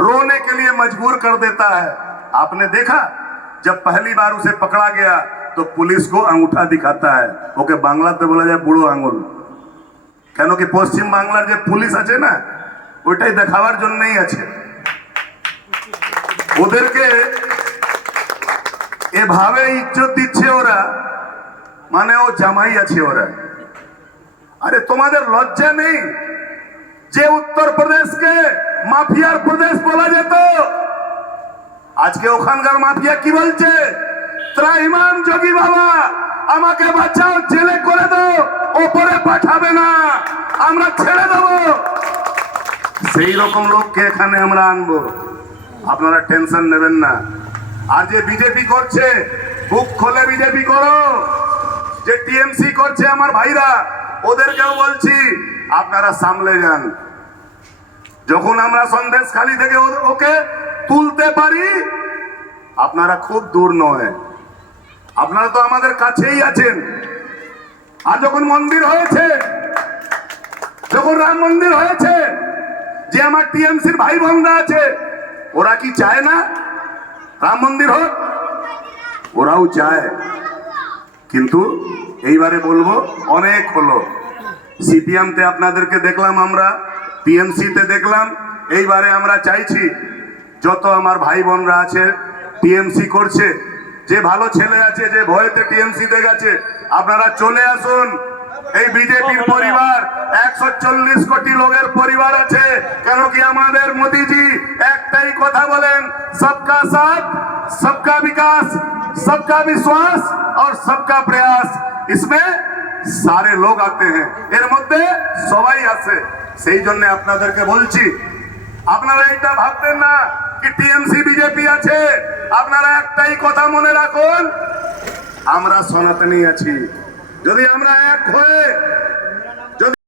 रोने के लिए मजबूर कर देता है। आपने देखा जब पहली बार उसे पकड़ा गया तो पुलिस को अंगूठा दिखाता है, ओके बांग्लाते बोला जाए बुड़ो आंगुल, কেন কি পশ্চিম বাংলার যে পুলিশ আছে না ওইটাই দেখাবার জন্যই আছে। ওদেরকে এভাবে ইজ্জত দিচ্ছে ওরা, মানে ও জামাই আছে ওরা। আরে তোমাদের লজ্জা নেই? যে উত্তরপ্রদেশকে মাফিয়ার প্রদেশ বলা যেত, আজকে ওখানকার মাফিয়া কি বলছে? ত্রাহিমাম যোগী বাবা আমাকে বাঁচাও, জেলে করে দাও, ওপরে পাঠাবে না, আমরা ছেড়ে দেব। সেই রকম লোককে এখানে আমরা আনবো, আপনারা টেনশন নেবেন না। আর যে বিজেপি করছে বুক খোলে বিজেপি করো, যে টিএমসি করছে আমার ভাইরা ওদেরকেও বলছি আপনারা সামলে যান। যখন আমরা সন্দেশখালী থেকে ওকে তুলতে পারি আপনারা খুব দূর নয়, আপনারা তো আমাদের কাছেই আছেন। আর যখন মন্দির হয়েছে, যখন রাম মন্দির হয়েছে, যে আমার টিএমসির ভাই বোনরা আছে ওরা কি চায় না রাম মন্দির হোক? ওরাও চায়, কিন্তু এইবারে বলবো অনেক হলো। সিপিএমতে আপনাদেরকে দেখলাম, আমরা টিএমসিতে দেখলাম, এইবারে আমরা চাইছি যত আমার ভাই বোনরা আছে টিএমসি করছে, যে ভালো ছেলে আছে যে ভয়েতে টিএমসিতে গেছে, আপনারা চলে আসুন। এই বিজেপির পরিবার 140 কোটি লোকের পরিবার আছে, কেন কি আমাদের মোদিজি একটাই কথা বলেন, सबका साथ सबका विकास सबका विश्वास और सबका प्रयास, इसमें सारे लोग आते हैं, এর মধ্যে সবাই আছে। সেই জন্য আপনাদেরকে বলছি আপনারা এটা ভাববেন না কি টিএমসি বিজেপি আছে, আপনারা একটাই কথা মনে রাখুন, আমরা সনাতনী আছি। যদি আমরা এক হয়ে